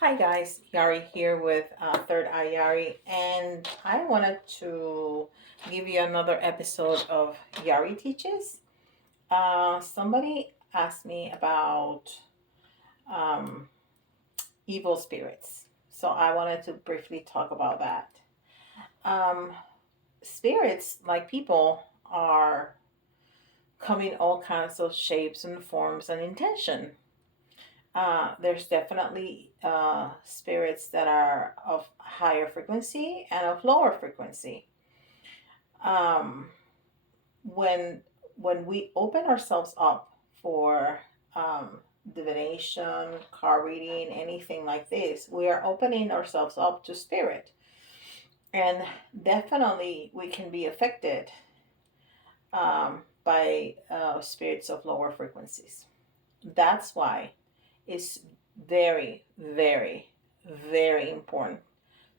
Hi guys, Yari here with Third Eye Yari, and I wanted to give you another episode of Yari Teaches. Somebody asked me about um, evil spirits, so I wanted to briefly talk about that. Um, Spirits, like people, are come in all kinds of shapes and forms and intention. There's definitely spirits that are of higher frequency and of lower frequency. Um, when when we open ourselves up for divination, card reading, anything like this, we are opening ourselves up to spirit, and definitely we can be affected by spirits of lower frequencies. That's why it's very, very, very important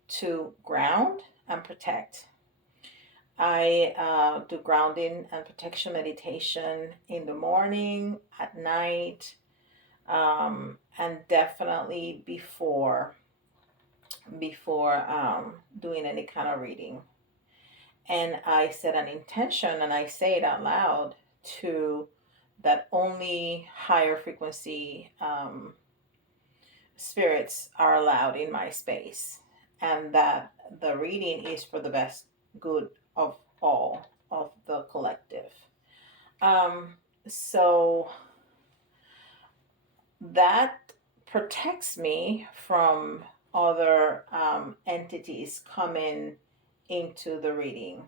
to ground and protect. I do grounding and protection meditation in the morning, at night, and definitely before doing any kind of reading. And I set an intention and I say it out loud to that only higher frequency spirits are allowed in my space, and that the reading is for the best good of all of the collective. Um, so that protects me from other entities coming into the reading.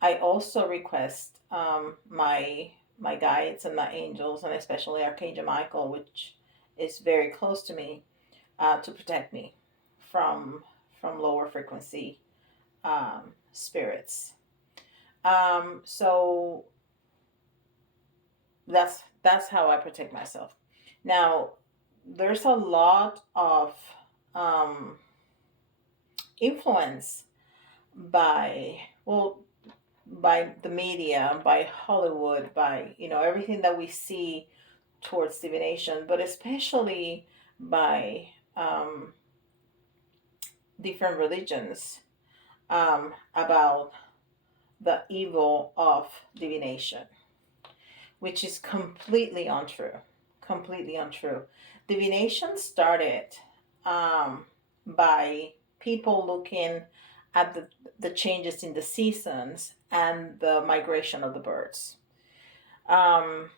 I also request my guides and my angels, and especially Archangel Michael, which is very close to me, to protect me from lower frequency spirits. So that's how I protect myself. Now, there's a lot of um, influence by by the media, by Hollywood, by everything that we see towards divination, but especially by different religions, about the evil of divination, which is completely untrue. Completely untrue. Divination started um, by people looking at the changes in the seasons and the migration of the birds. Um,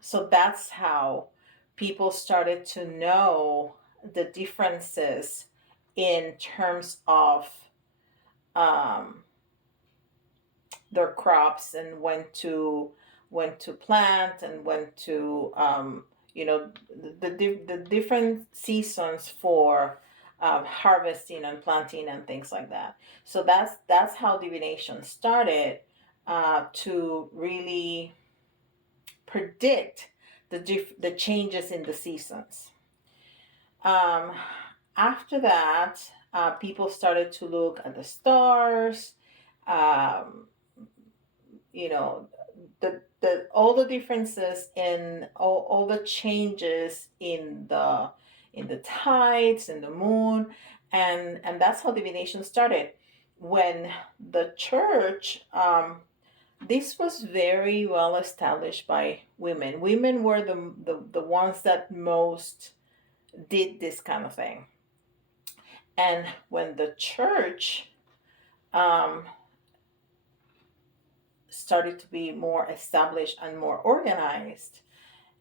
so that's how people started to know the differences in terms of um, their crops, and when to plant and when to the different seasons for harvesting and planting and things like that. So that's how divination started, to really predict the changes in the seasons. um, After that, people started to look at the stars, um, you know the all the differences in all the changes in the tides and the moon, and that's how divination started. When the church, this was very well established by women were the ones that most did this kind of thing. And when the church um, started to be more established and more organized,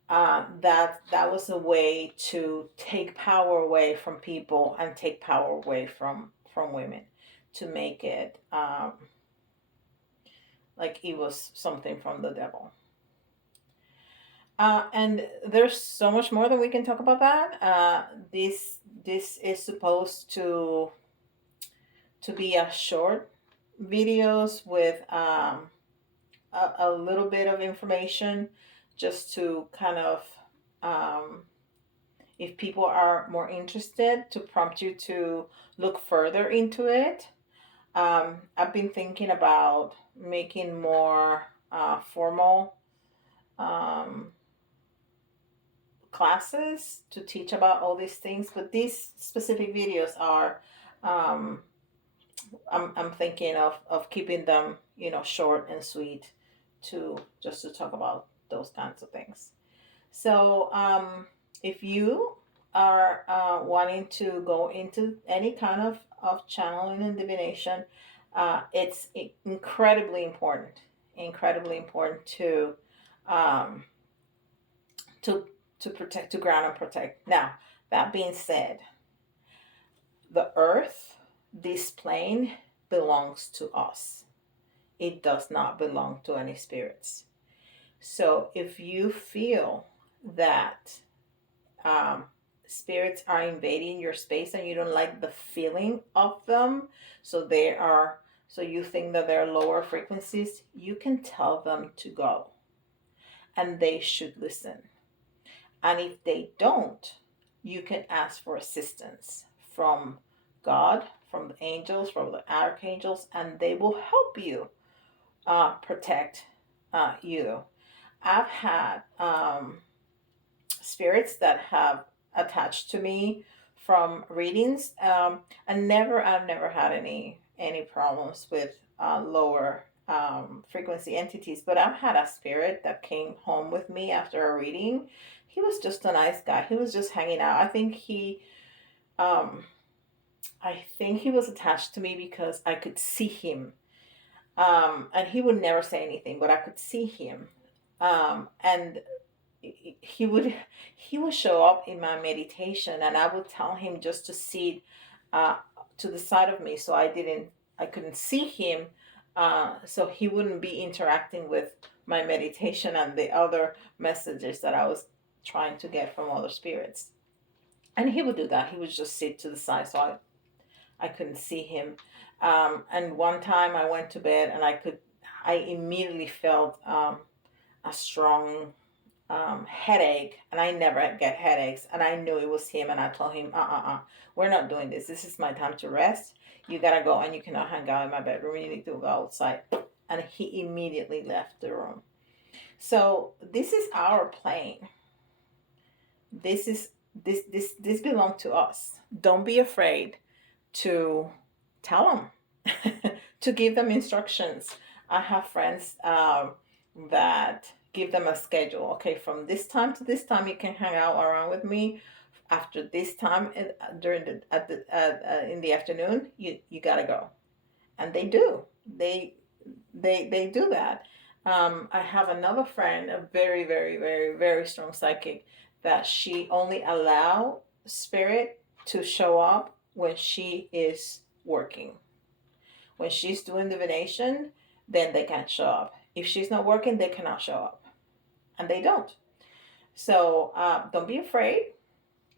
that was a way to take power away from people and take power away from women, to make it like it was something from the devil. And there's so much more that we can talk about that. This is supposed to be a short videos with a little bit of information, just to kind of, um, if people are more interested, to prompt you to look further into it. I've been thinking about making more formal um, classes to teach about all these things, but these specific videos are, um, I'm thinking of keeping them, short and sweet, to just to talk about those kinds of things. So, if you are wanting to go into any kind of channeling and divination, it's incredibly important um, to protect, to ground and protect. Now, that being said, the earth, this plane, belongs to us. It does not belong to any spirits. So if you feel that um, spirits are invading your space and you don't like the feeling of them, so they are, so you think that they're lower frequencies, you can tell them to go, and they should listen. And if they don't, you can ask for assistance from God, from the angels, from the archangels, and they will help you protect you. I've had spirits that have attached to me from readings, and I've never had any problems with lower frequency entities. But I've had a spirit that came home with me after a reading. He was just a nice guy. He was just hanging out. Um, I think he was attached to me because I could see him, and he would never say anything, but I could see him, and he would he would show up in my meditation, and I would tell him just to sit uh, to the side of me, so I couldn't see him, so he wouldn't be interacting with my meditation and the other messages that I was trying to get from other spirits. And he would do that. He would just sit to the side, so I couldn't see him. And one time I went to bed, and I immediately felt a strong headache, and I never get headaches, and I knew it was him, and I told him, we're not doing this. This is my time to rest. You gotta go, and you cannot hang out in my bedroom. You need to go outside. And he immediately left the room. So this is our plane. This is this belongs to us. Don't be afraid to tell them, to give them instructions. I have friends that give them a schedule. Okay, from this time to this time, you can hang out around with me. After this time, during the at the in the afternoon, you gotta go, and they do. They do that. I have another friend, a very very strong psychic, that she only allow spirit to show up when she is working. When she's doing divination, then they can't show up. If she's not working, they cannot show up, and they don't. So don't be afraid.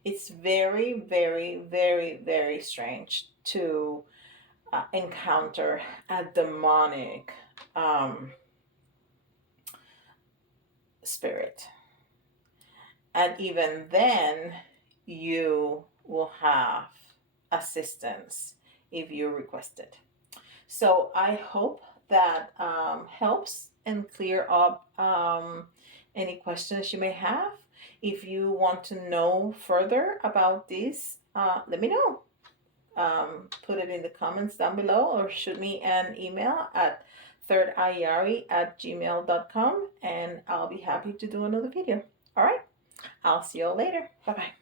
It's very strange to encounter a demonic um, spirit. And even then, you will have assistance if you request it. So I hope that helps and clear up any questions you may have. If you want to know further about this, let me know. Put it in the comments down below, or shoot me an email at thirdeyeyari@gmail.com, and I'll be happy to do another video. All right, I'll see you all later. Bye bye.